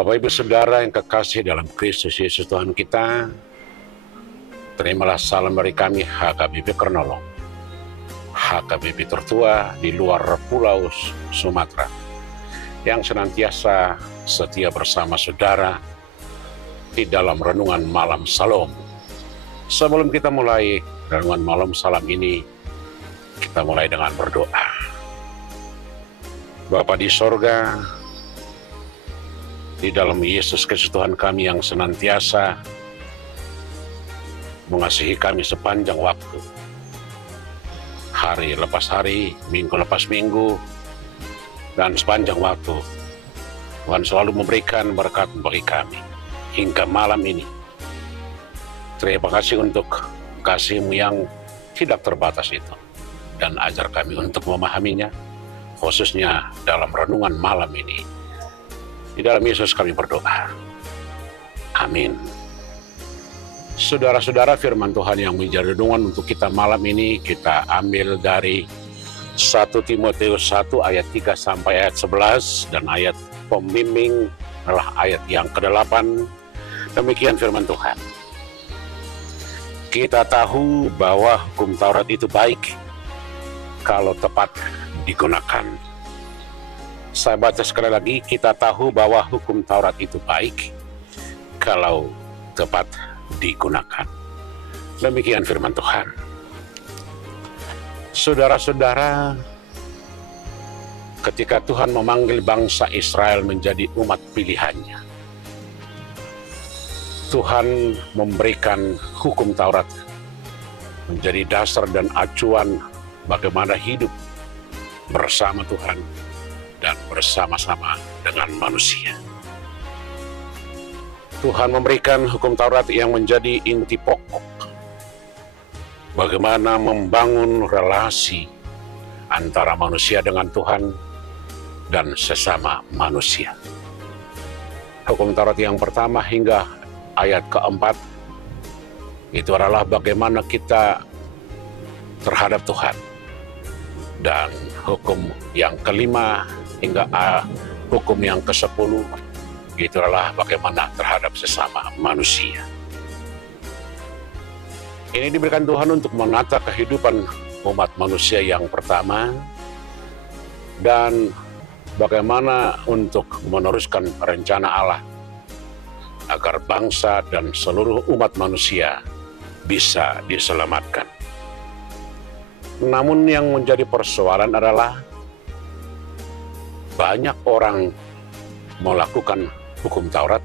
Bapak Ibu Saudara yang kekasih dalam Kristus Yesus Tuhan kita, terimalah salam dari kami HKBP Kernolong, HKBP tertua di luar Pulau Sumatera, yang senantiasa setia bersama saudara di dalam renungan malam Salam. Sebelum kita mulai renungan malam Salam ini, kita mulai dengan berdoa. Bapa di sorga, di dalam Yesus Kristus Tuhan kami yang senantiasa mengasihi kami sepanjang waktu, hari lepas hari, minggu lepas minggu, dan sepanjang waktu Tuhan selalu memberikan berkat bagi kami hingga malam ini. Terima kasih untuk kasih-Mu yang tidak terbatas itu, dan ajar kami untuk memahaminya, khususnya dalam renungan malam ini. Di dalam Yesus kami berdoa. Amin. Saudara-saudara, firman Tuhan yang menjadi renungan untuk kita malam ini kita ambil dari 1 Timotius 1 ayat 3 sampai ayat 11, dan ayat pembimbing adalah ayat yang ke-8. Demikian firman Tuhan. Kita tahu bahwa hukum Taurat itu baik kalau tepat digunakan. Saya baca sekali lagi, kita tahu bahwa hukum Taurat itu baik kalau tepat digunakan. Demikian firman Tuhan. Saudara-saudara, ketika Tuhan memanggil bangsa Israel menjadi umat pilihannya, Tuhan memberikan hukum Taurat menjadi dasar dan acuan bagaimana hidup bersama Tuhan dan bersama-sama dengan manusia. Tuhan memberikan hukum Taurat yang menjadi inti pokok bagaimana membangun relasi antara manusia dengan Tuhan dan sesama manusia. Hukum Taurat yang pertama hingga ayat ke-4 itu adalah bagaimana kita terhadap Tuhan, dan hukum yang kelima hingga hukum yang ke-10 itu adalah bagaimana terhadap sesama manusia. Ini diberikan Tuhan untuk menata kehidupan umat manusia yang pertama, dan bagaimana untuk meneruskan rencana Allah agar bangsa dan seluruh umat manusia bisa diselamatkan. Namun yang menjadi persoalan adalah banyak orang melakukan hukum Taurat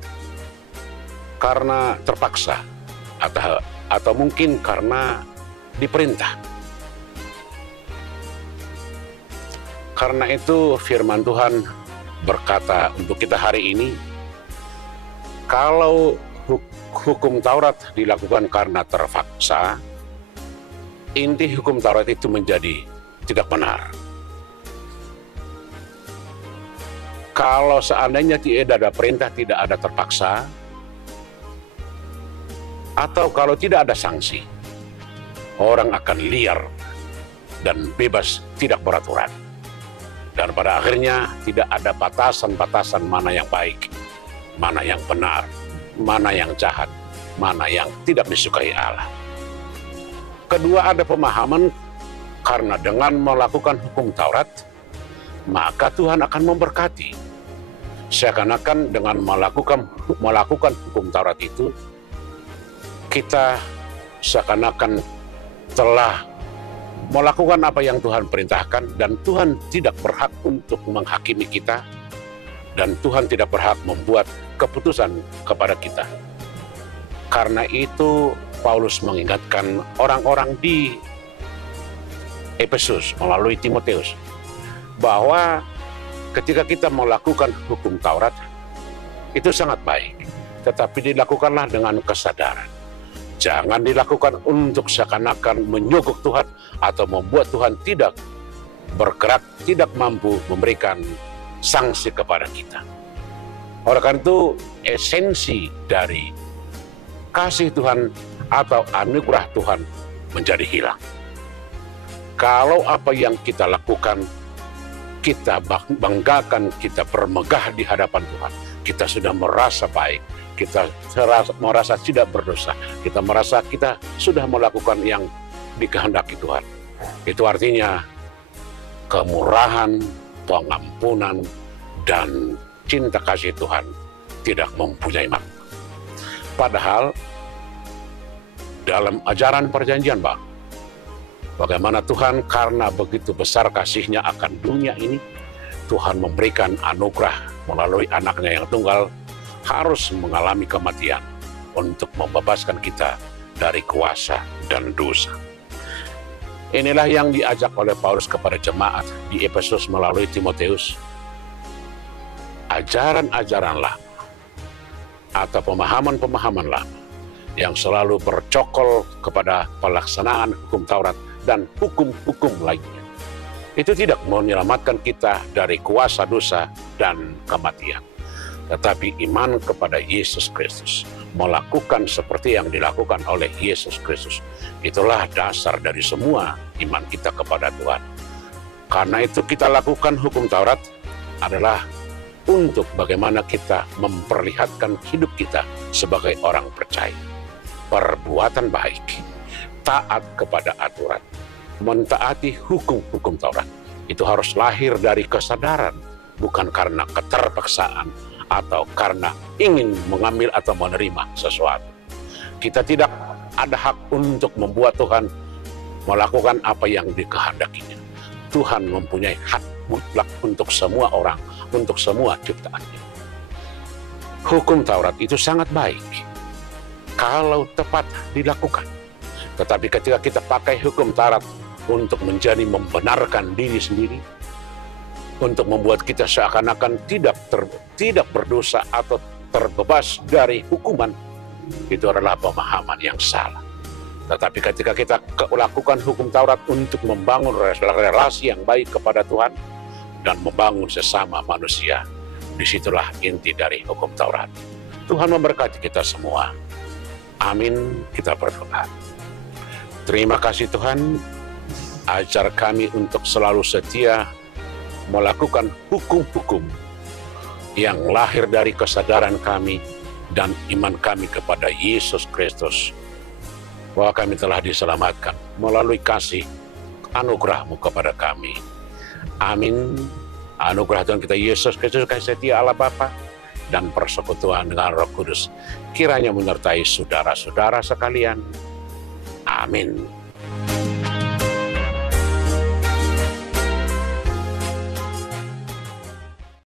karena terpaksa atau mungkin karena diperintah. Karena itu firman Tuhan berkata untuk kita hari ini, kalau hukum Taurat dilakukan karena terpaksa, inti hukum Taurat itu menjadi tidak benar. Kalau seandainya tidak ada perintah, tidak ada terpaksa, atau kalau tidak ada sanksi, orang akan liar dan bebas tidak beraturan. Dan pada akhirnya tidak ada batasan-batasan mana yang baik, mana yang benar, mana yang jahat, mana yang tidak disukai Allah. Kedua, ada pemahaman karena dengan melakukan hukum Taurat, maka Tuhan akan memberkati. Seakan-akan dengan melakukan hukum Taurat itu, kita seakan-akan telah melakukan apa yang Tuhan perintahkan, dan Tuhan tidak berhak untuk menghakimi kita, dan Tuhan tidak berhak membuat keputusan kepada kita. Karena itu Paulus mengingatkan orang-orang di Efesus melalui Timotius bahwa ketika kita melakukan hukum Taurat itu sangat baik, tetapi dilakukanlah dengan kesadaran. Jangan dilakukan untuk seakan-akan menyogok Tuhan atau membuat Tuhan tidak bergerak, tidak mampu memberikan sanksi kepada kita. Oleh karena itu, esensi dari kasih Tuhan atau anugerah Tuhan menjadi hilang. Kalau apa yang kita lakukan, kita banggakan, kita bermegah di hadapan Tuhan, kita sudah merasa baik, kita merasa tidak berdosa, kita merasa kita sudah melakukan yang dikehendaki Tuhan. Itu artinya kemurahan, pengampunan, dan cinta kasih Tuhan tidak mempunyai makna. Padahal dalam ajaran perjanjian Baru, bagaimana Tuhan karena begitu besar kasih-Nya akan dunia ini, Tuhan memberikan anugerah melalui anaknya yang tunggal harus mengalami kematian untuk membebaskan kita dari kuasa dan dosa. Inilah yang diajak oleh Paulus kepada jemaat di Efesus melalui Timotius. Ajaran-ajaran lama atau pemahaman-pemahaman lama yang selalu bercokol kepada pelaksanaan hukum Taurat dan hukum-hukum lainnya, itu tidak menyelamatkan kita dari kuasa dosa dan kematian. Tetapi iman kepada Yesus Kristus, melakukan seperti yang dilakukan oleh Yesus Kristus, itulah dasar dari semua iman kita kepada Tuhan. Karena itu kita lakukan hukum Taurat adalah untuk bagaimana kita memperlihatkan hidup kita sebagai orang percaya. Perbuatan baik, taat kepada aturan, mentaati hukum-hukum Taurat, itu harus lahir dari kesadaran, bukan karena keterpaksaan atau karena ingin mengambil atau menerima sesuatu. Kita tidak ada hak untuk membuat Tuhan melakukan apa yang dikehendakinya. Tuhan mempunyai hak mutlak untuk semua orang, untuk semua ciptaannya. Hukum Taurat itu sangat baik kalau tepat dilakukan. Tetapi ketika kita pakai hukum Taurat untuk menjadi membenarkan diri sendiri, untuk membuat kita seakan-akan tidak berdosa atau terbebas dari hukuman, itu adalah pemahaman yang salah. Tetapi ketika kita lakukan hukum Taurat untuk membangun relasi yang baik kepada Tuhan dan membangun sesama manusia, disitulah inti dari hukum Taurat. Tuhan memberkati kita semua. Amin. Kita berdoa. Terima kasih Tuhan, ajar kami untuk selalu setia melakukan hukum-hukum yang lahir dari kesadaran kami dan iman kami kepada Yesus Kristus, bahwa kami telah diselamatkan melalui kasih anugerah-Mu kepada kami. Amin. Anugerah Tuhan kita Yesus Kristus, kasih setia Allah Bapa, dan persekutuan dengan Roh Kudus kiranya menyertai saudara-saudara sekalian. Amin.